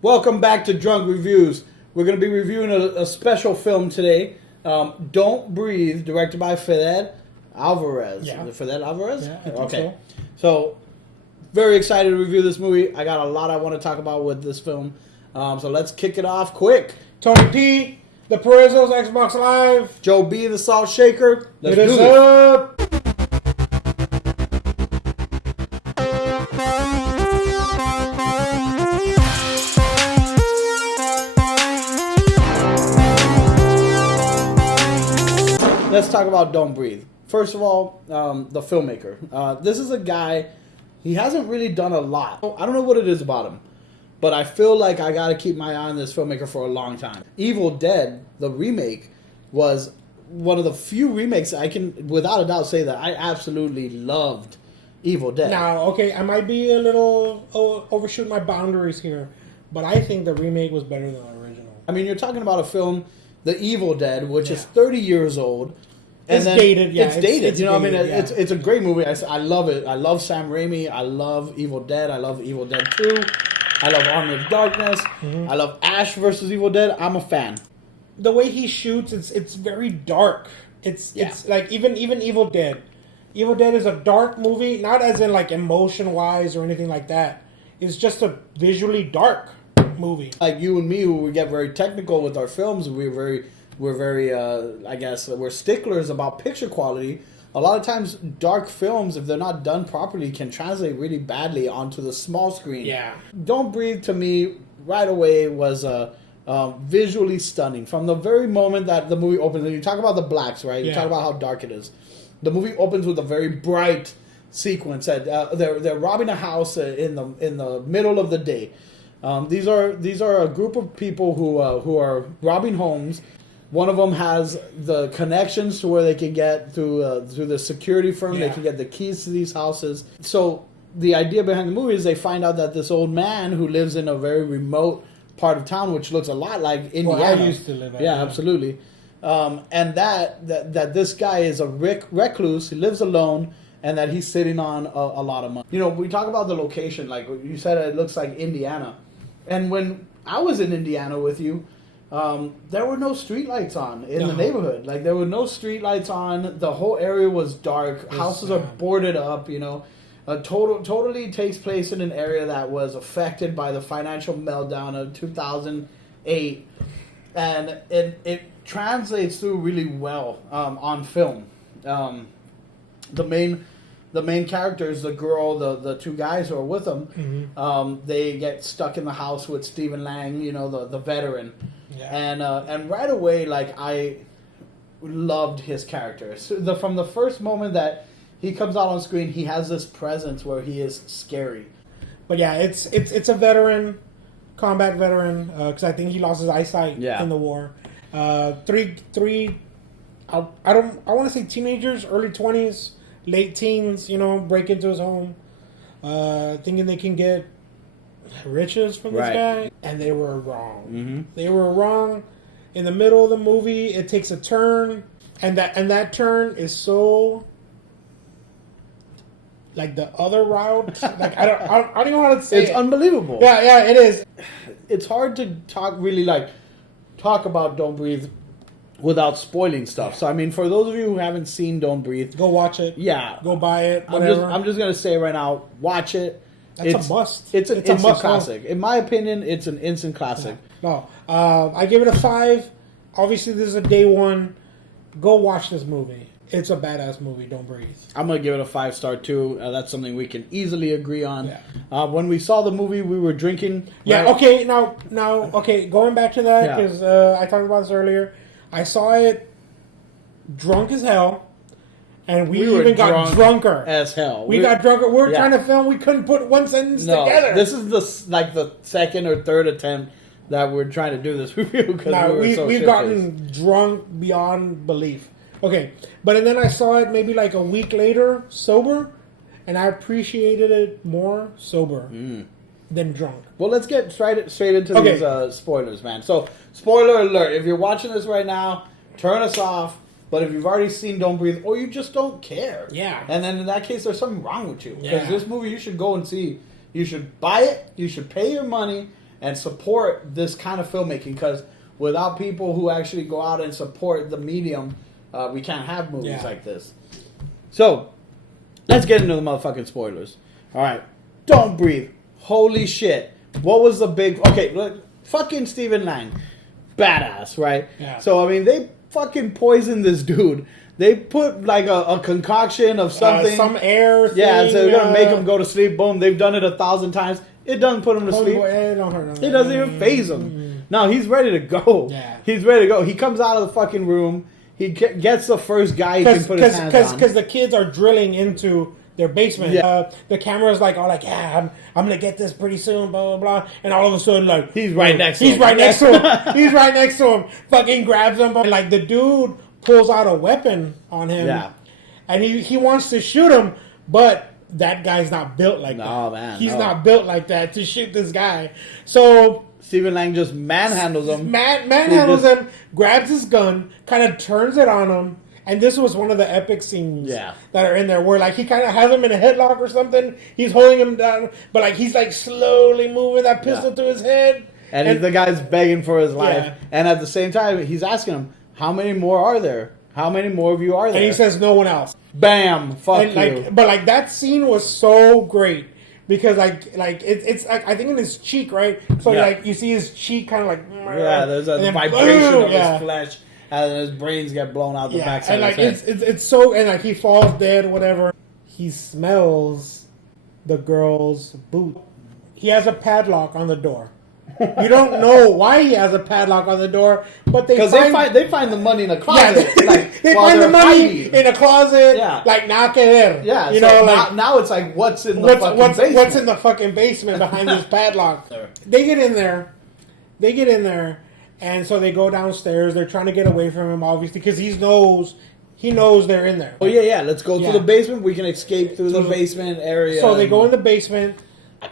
Welcome back to Drunk Reviews. We're going to be reviewing a special film today. Don't Breathe, directed by Fede Alvarez. Yeah. Is it Fede Alvarez? Yeah, I think okay. So, very excited to review this movie. I got a lot I want to talk about with this film. So let's kick it off quick. Tony P, the Perizzos, Xbox Live. Joe B, the Salt Shaker. Let's It do is this. up. Let's talk about Don't Breathe. First of all, the filmmaker. This is a guy, he hasn't really done a lot. I don't know what it is about him, but I feel like I got to keep my eye on this filmmaker for a long time. Evil Dead, the remake, was one of the few remakes I can, without a doubt, say that I absolutely loved Evil Dead. Now, okay, I might be a little overshoot my boundaries here, but I think the remake was better than the original. I mean, you're talking about a film, The Evil Dead, which is Yeah. 30 years old. It's dated, yeah. It's dated. It's you know, dated, I mean, yeah. it's a great movie. I love it. I love Sam Raimi. I love Evil Dead. I love Evil Dead 2. I love Army of Darkness. I love Ash versus Evil Dead. I'm a fan. The way he shoots, it's very dark. It's like even Evil Dead. Evil Dead is a dark movie, not as in like emotion wise or anything like that. It's just a visually dark movie. Like you and me, who we get very technical with our films, we're very, I guess, we're sticklers about picture quality. A lot of times, dark films, if they're not done properly, can translate really badly onto the small screen. Yeah. Don't Breathe, to me, right away, was visually stunning. From the very moment that the movie opens, and you talk about the blacks, right? You Yeah. talk about how dark it is. The movie opens with a very bright sequence. That they're robbing a house in the middle of the day. These are a group of people who are robbing homes. One of them has the connections to where they can get through the security firm. Yeah. They can get the keys to these houses. So the idea behind the movie is they find out that this old man who lives in a very remote part of town, which looks a lot like Indiana. Well, I used to live at. Yeah, absolutely. And that this guy is a recluse. He lives alone, and that he's sitting on a lot of money. You know, we talk about the location. Like you said, it looks like Indiana. And when I was in Indiana with you, there were no streetlights on in the neighborhood. Like there were no streetlights on. The whole area was dark. Houses are boarded up. You know, totally takes place in an area that was affected by the financial meltdown of 2008, and it translates through really well on film. The main characters, the girl, the two guys who are with them, they get stuck in the house with Stephen Lang, you know, the veteran. Yeah. And right away, like, I loved his character. So from the first moment that he comes out on screen, he has this presence where he is scary. But yeah, it's a veteran, combat veteran, because I think he lost his eyesight in the war. Three, I want to say teenagers, early 20s, late teens, you know, break into his home, thinking they can get riches from this guy, and they were wrong. Mm-hmm. They were wrong. In the middle of the movie, it takes a turn, and that turn is so like the other route. Like I don't know how to say It's it. unbelievable. Yeah, it is. It's hard to talk about Don't Breathe without spoiling stuff. So I mean, for those of you who haven't seen Don't Breathe, Go watch it. yeah, Go buy it. Whatever. I'm just gonna say right now, watch it. That's a must. It's an It's a instant must classic. In my opinion, it's an instant classic. No, I give it a 5. Obviously, this is a day one. Go watch this movie. It's a badass movie. Don't Breathe. I'm gonna give it a 5-star too. That's something we can easily agree on. Yeah. When we saw the movie, we were drinking. Yeah. right? Okay. Now. Okay. Going back to that Yeah. because I talked about this earlier. I saw it drunk as hell, and we were even got drunker. as hell. We got drunker. We were Yeah. trying to film. We couldn't put one sentence together. This is the second or third attempt that we're trying to do this review because we've gotten drunk beyond belief. Okay, but then I saw it maybe like a week later, sober, and I appreciated it more sober than drunk. Well, let's get straight into these spoilers, man. So, spoiler alert: if you're watching this right now, turn us off. But if you've already seen Don't Breathe, or you just don't care, Yeah. and then in that case, there's something wrong with you because Yeah. this movie you should go and see. You should buy it. You should pay your money, and support this kind of filmmaking, because without people who actually go out and support the medium, we can't have movies like this. So, let's get into the motherfucking spoilers. All right. Don't Breathe. Holy shit. What was the big... Okay, look, fucking Stephen Lang. Badass, right? Yeah. So, I mean, they fucking poisoned this dude. They put like a concoction of something. Some air thing. Yeah, so they're going to make him go to sleep. Boom. They've done it 1,000 times. It doesn't put him to sleep. It don't hurt him. It doesn't even phase him. No, he's ready to go. Yeah. He's ready to go. He comes out of the fucking room. He gets the first guy he can put his hands on. Because the kids are drilling into their basement. Yeah. The camera's like, I'm going to get this pretty soon, blah, blah, blah. And all of a sudden, like... He's right next to him. He's right next to him. He's right next to him. Fucking grabs him. And like, the dude pulls out a weapon on him. Yeah. And he wants to shoot him, but that guy's not built like that. No, man. He's not built like that to shoot this guy. So... Stephen Lang just manhandles him. Manhandles him, grabs his gun, kind of turns it on him. And this was one of the epic scenes that are in there where, like, he kind of has him in a headlock or something. He's holding him down, but, like, he's, like, slowly moving that pistol to his head. And the guy's begging for his life. Yeah. And at the same time, he's asking him, how many more are there? How many more of you are there? And he says, no one else. Bam! Fuck and, like, you. but, like, that scene was so great. Because, like it's like, I think in his cheek, right? So, like, you see his cheek kind of like... Yeah, there's a vibration of his flesh. And his brains get blown out the backside and, like, of his head. It's so... And, like, he falls dead, whatever. He smells the girl's boot. He has a padlock on the door. You don't know why he has a padlock on the door, but they find the money in a closet. Yeah, like, they find the money in a closet. Yeah, like nada que ver. Yeah, you so know, like now it's like what's in the fucking basement? What's in the fucking basement behind this padlock? They get in there, and so they go downstairs. They're trying to get away from him, obviously, because he knows they're in there. Oh yeah. Let's go to the basement. We can escape through the basement area. So they go in the basement.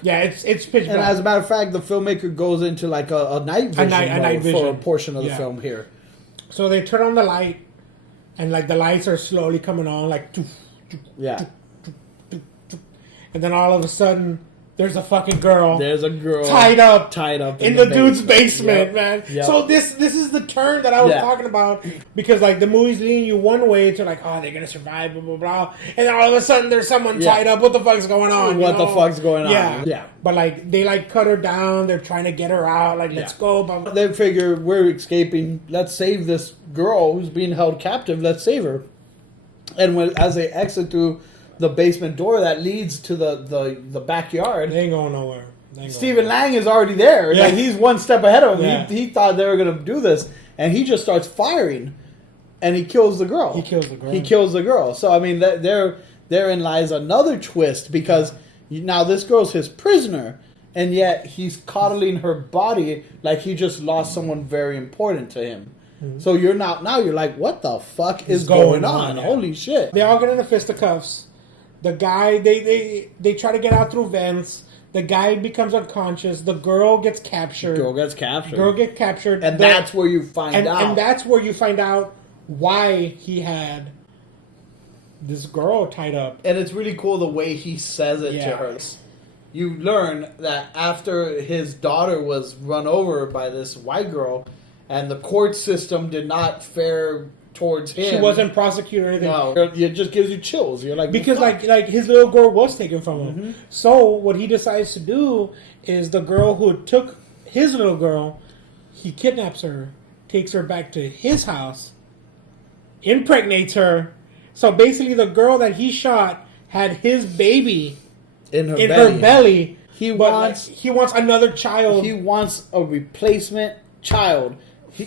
Yeah, it's pitch black. And as a matter of fact, the filmmaker goes into like a night vision for a portion of the film here. So they turn on the light, and like the lights are slowly coming on, like and then all of a sudden there's a fucking girl. There's a girl tied up in the dude's basement, man. Yep. So this is the turn that I was talking about, because like the movie's leading you one way to like, oh, they're gonna survive, blah blah blah, and then all of a sudden there's someone tied up. What the fuck's going on? The fuck's going on? Yeah. But like they like cut her down. They're trying to get her out. Like let's go. Blah, blah. They figure we're escaping. Let's save this girl who's being held captive. Let's save her. And as they exit through the basement door that leads to the backyard, they ain't going nowhere. Stephen Lang is already there. Yeah. Like he's one step ahead of him. Yeah. He thought they were going to do this, and he just starts firing, and he kills the girl. He kills the girl. So I mean, therein lies another twist, because now this girl's his prisoner, and yet he's coddling her body like he just lost someone very important to him. Mm-hmm. So you're now you're like, what the fuck is going on? Yeah. Holy shit! They all get into fisticuffs. The guy, they try to get out through vents. The guy becomes unconscious. The girl gets captured. And that's where you find out. And that's where you find out why he had this girl tied up. And it's really cool the way he says it to her. You learn that after his daughter was run over by this white girl, and the court system did not fare towards him. She wasn't prosecuted or anything. No, it just gives you chills. You're like, because like his little girl was taken from him. Mm-hmm. So what he decides to do is the girl who took his little girl, he kidnaps her, takes her back to his house, impregnates her. So basically, the girl that he shot had his baby in her belly. He wants another child. He wants a replacement child.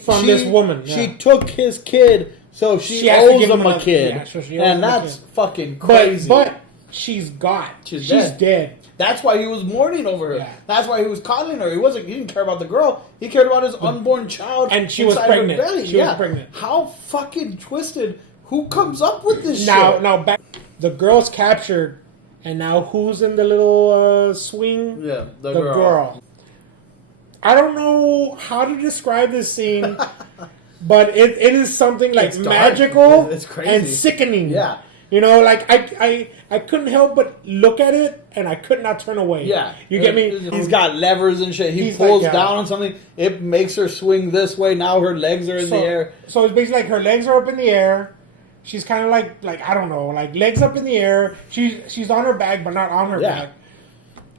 From this woman. Yeah. She took his kid, so she owes him a kid. Yeah, so and that's fucking crazy. But she's gone. She's dead. That's why he was mourning over her. Yeah. That's why he was coddling her. He didn't care about the girl. He cared about his unborn child. And she was pregnant. Her belly. She was pregnant. How fucking twisted. Who comes up with this shit? Now back. The girl's captured. And now who's in the little swing? Yeah, the girl. I don't know how to describe this scene, but it is something like magical it's crazy. and sickening. Yeah. You know, like I couldn't help but look at it, and I could not turn away. Yeah, you get me. He's got levers and shit. He He's pulls like, down on something. It makes her swing this way. Now her legs are in the air. So it's basically like her legs are up in the air. She's kind of like I don't know, like legs up in the air. She's on her back, but not on her back.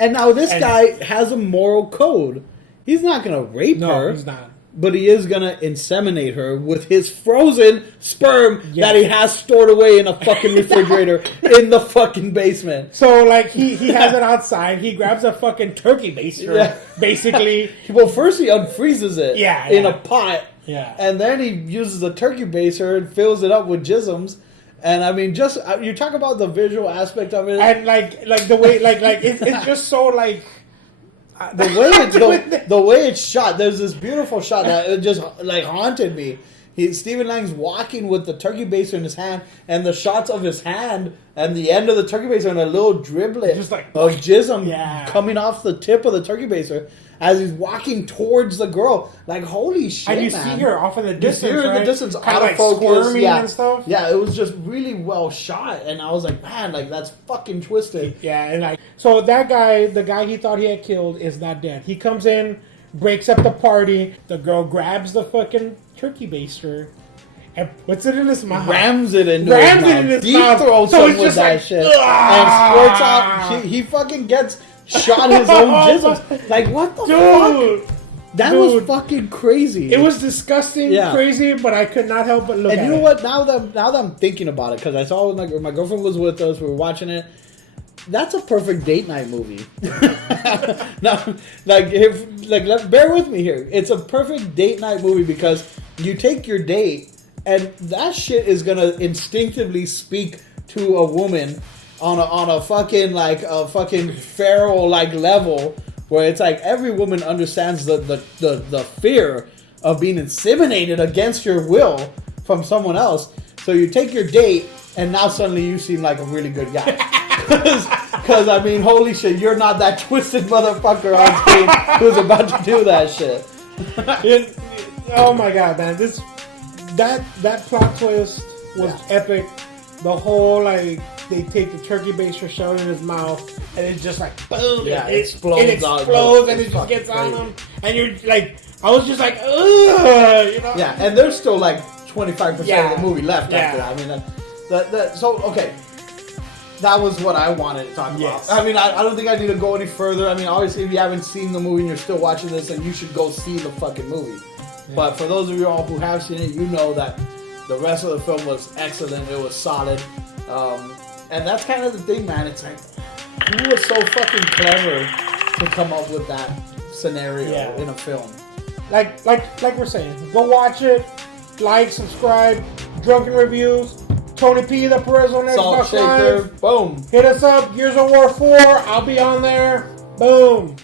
And now this guy has a moral code. He's not gonna rape her. No, he's not. But he is gonna inseminate her with his frozen sperm that he has stored away in a fucking refrigerator in the fucking basement. So like he has it outside. He grabs a fucking turkey baster, basically. Well, first he unfreezes it in a pot. Yeah. And then he uses a turkey baster and fills it up with jisms. And I mean, just you talk about the visual aspect of it, and like the way like it's just so like. The way it's shot, there's this beautiful shot that it just like haunted me. Stephen Lang's walking with the turkey baster in his hand, and the shots of his hand and the end of the turkey baster and a little driblet just like, of jism coming off the tip of the turkey baster as he's walking towards the girl. Like, holy shit, and you man. see her off in the distance, you see her in right? the distance, kind out of of like focus, squirming and stuff. Yeah, it was just really well shot, and I was like, man, like that's fucking twisted. Yeah, and like so that guy, the guy he thought he had killed, is not dead. He comes in, breaks up the party. The girl grabs the fucking turkey baster and puts it in his mouth. Rams it into his mouth. Deep throats him with that shit. And squirts out. He fucking gets shot his own jisms. Like, what the fuck? That was fucking crazy. It was disgusting, crazy, but I could not help but look at it. And you know what? Now that I'm thinking about it, because I saw it, my girlfriend was with us, we were watching it. That's a perfect date night movie. Now, bear with me here. It's a perfect date night movie because you take your date, and that shit is gonna instinctively speak to a woman on a fucking feral like level. Where it's like every woman understands the fear of being inseminated against your will from someone else. So you take your date, and now suddenly you seem like a really good guy. Because, I mean, holy shit, you're not that twisted motherfucker on screen who's about to do that shit. Oh my god, man. That plot twist was epic. The whole, like, they take the turkey baster, shove it in his mouth, and it's just like, boom! Yeah, it explodes, and it just gets on him. And you're like, I was just like, ugh! You know? Yeah, and there's still like 25% of the movie left after that. I mean, so, okay. That was what I wanted to talk about. I mean, I don't think I need to go any further. I mean, obviously, if you haven't seen the movie and you're still watching this, then you should go see the fucking movie. Yeah. But for those of you all who have seen it, you know that the rest of the film was excellent. It was solid. And that's kind of the thing, man. It's like, who was so fucking clever to come up with that scenario in a film? Like we're saying, go watch it. Like, subscribe. Drunken Reviews. Tony P, the Perez on Xbox Live. Boom. Hit us up. Gears of War 4. I'll be on there. Boom.